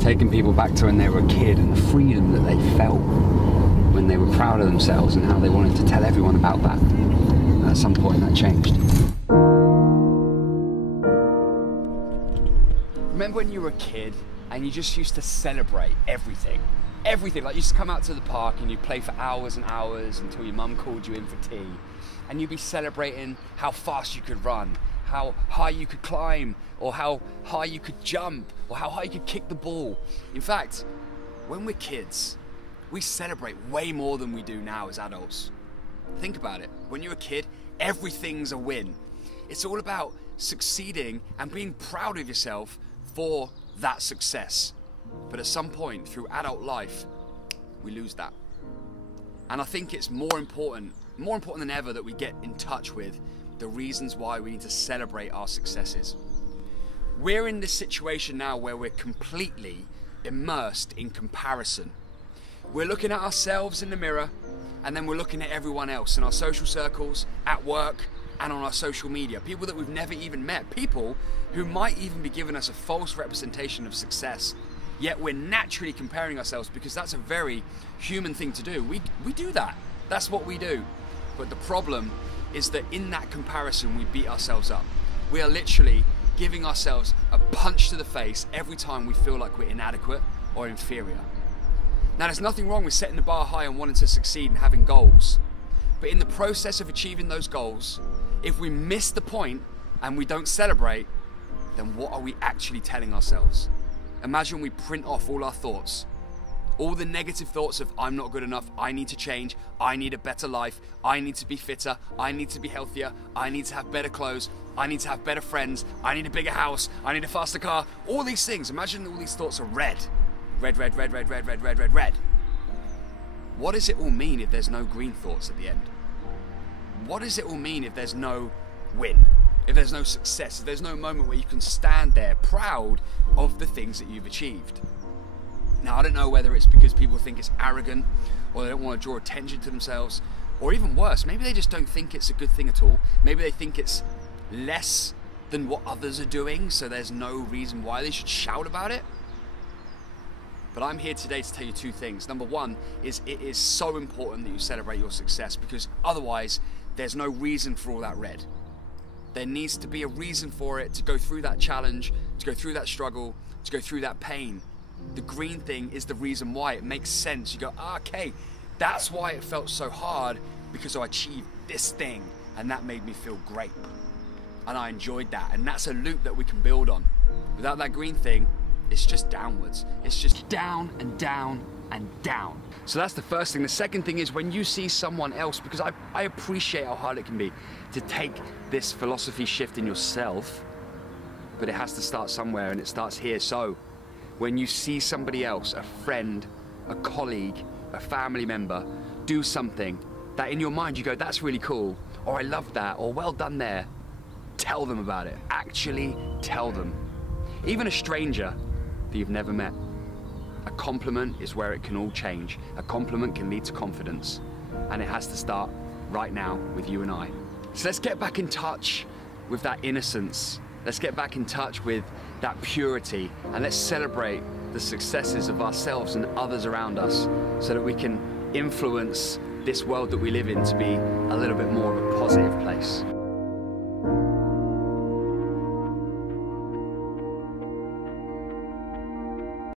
taking people back to when they were a kid and the freedom that they felt when they were proud of themselves and how they wanted to tell everyone about that. At some point that changed. Remember when you were a kid and you just used to celebrate everything? Everything, like you used to come out to the park and you'd play for hours and hours until your mum called you in for tea, and you'd be celebrating how fast you could run, how high you could climb, or how high you could jump, or how high you could kick the ball. In fact, when we're kids, we celebrate way more than we do now as adults. Think about it. When you're a kid, everything's a win. It's all about succeeding and being proud of yourself for that success. But at some point through adult life, we lose that. And I think it's more important than ever that we get in touch with the reasons why we need to celebrate our successes. We're in this situation now where we're completely immersed in comparison. We're looking at ourselves in the mirror, and then we're looking at everyone else in our social circles, at work, and on our social media. People that we've never even met. People who might even be giving us a false representation of success. Yet we're naturally comparing ourselves because that's a very human thing to do. We do that. That's what we do. But the problem is that in that comparison, we beat ourselves up. We are literally giving ourselves a punch to the face every time we feel like we're inadequate or inferior. Now, there's nothing wrong with setting the bar high and wanting to succeed and having goals. But in the process of achieving those goals, if we miss the point and we don't celebrate, then what are we actually telling ourselves? Imagine we print off all our thoughts. All the negative thoughts of I'm not good enough, I need to change, I need a better life, I need to be fitter, I need to be healthier, I need to have better clothes, I need to have better friends, I need a bigger house, I need a faster car. All these things, imagine all these thoughts are red. Red, red, red, red, red, red, red, red, red. What does it all mean if there's no green thoughts at the end? What does it all mean if there's no win? If there's no success, if there's no moment where you can stand there proud of the things that you've achieved? Now, I don't know whether it's because people think it's arrogant, or they don't want to draw attention to themselves, or even worse, maybe they just don't think it's a good thing at all. Maybe they think it's less than what others are doing, so there's no reason why they should shout about it. But I'm here today to tell you two things. Number one is it is so important that you celebrate your success, because otherwise there's no reason for all that red. There needs to be a reason for it to go through that challenge, to go through that struggle, to go through that pain. The green thing is the reason why. It makes sense. You go, okay, that's why it felt so hard, because I achieved this thing and that made me feel great. And I enjoyed that. And that's a loop that we can build on. Without that green thing, it's just downwards. It's just down and down and down. So that's the first thing. The second thing is when you see someone else, because I appreciate how hard it can be to take this philosophy shift in yourself, but it has to start somewhere, and it starts here. So when you see somebody else, a friend, a colleague, a family member, do something that in your mind you go, that's really cool, or I love that, or well done there, tell them about it. Actually tell them. Even a stranger that you've never met. A compliment is where it can all change. A compliment can lead to confidence, and it has to start right now with you and I. So let's get back in touch with that innocence. Let's get back in touch with that purity, and let's celebrate the successes of ourselves and others around us so that we can influence this world that we live in to be a little bit more of a positive place.